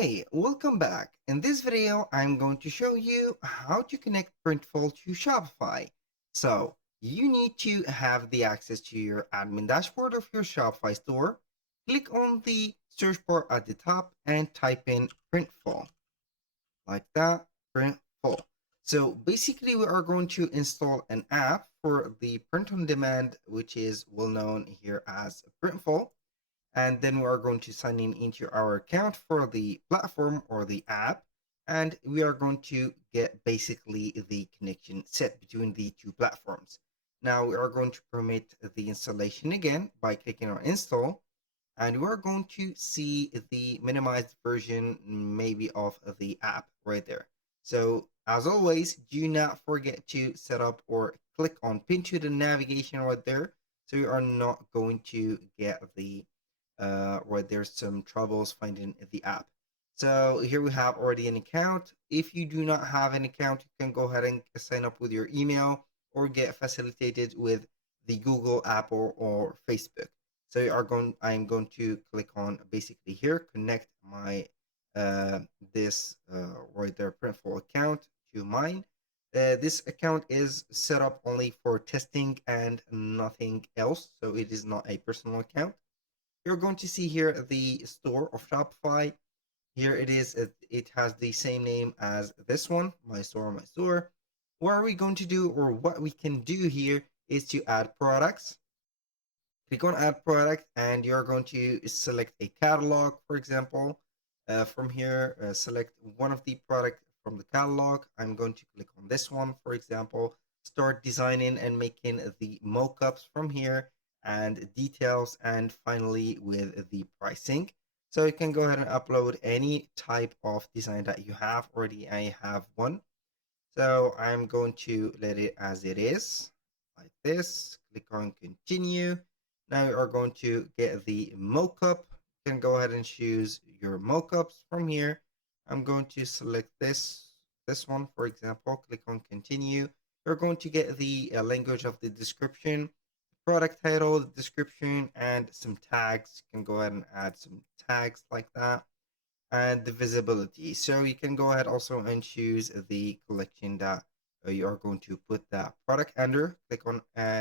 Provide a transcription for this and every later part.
Hey, welcome back. In this video, I'm going to show you how to connect Printful to Shopify. So you need to have the access to your admin dashboard of your Shopify store. Click on the search bar at the top and type in Printful like that, Printful. So basically we are going to install an app for the print on demand, which is well known here as Printful. And then we are going to sign in into our account for the platform or the app. And we are going to get basically the connection set between the two platforms. Now we are going to permit the installation again by clicking on install. And we're going to see the minimized version maybe of the app right there. So as always, do not forget to set up or click on pin to the navigation right there. So you are not going to get the where there's some troubles finding the app. So here we have already an account. If you do not have an account, you can go ahead and sign up with your email or get facilitated with the Google, Apple, or Facebook. So I'm going to click on basically here, connect my this right there Printful account to mine. This account is set up only for testing and nothing else, so it is not a personal account. You're going to see here the store of Shopify. Here it is. It has the same name as this one, my store, my store. What are we going to do, or what we can do here is to add products. Click on add product and you're going to select a catalog, for example. From here, select one of the product from the catalog. I'm going to click on this one, for example. Start designing and making the mockups from here and details, and finally with the pricing. So you can go ahead and upload any type of design that you have. Already I have one. So I'm going to let it as it is, like this. Click on continue. Now you are going to get the mockup. You can go ahead and choose your mockups from here. I'm going to select this one, for example. Click on continue. You're going to get the language of the description, product title, the description, and some tags. You can go ahead and add some tags like that, and the visibility. So you can go ahead also and choose the collection that you are going to put that product under. Click on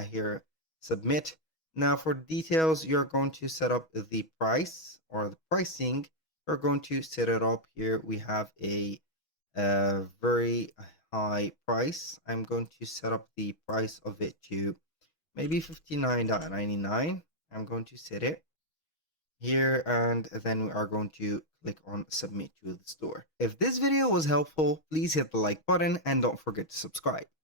here, submit. Now for details, you're going to set up the price or the pricing. We're going to set it up here. We have a very high price. I'm going to set up the price of it to maybe $59.99. I'm going to set it here, and then we are going to click on submit to the store. If this video was helpful, please hit the like button and don't forget to subscribe.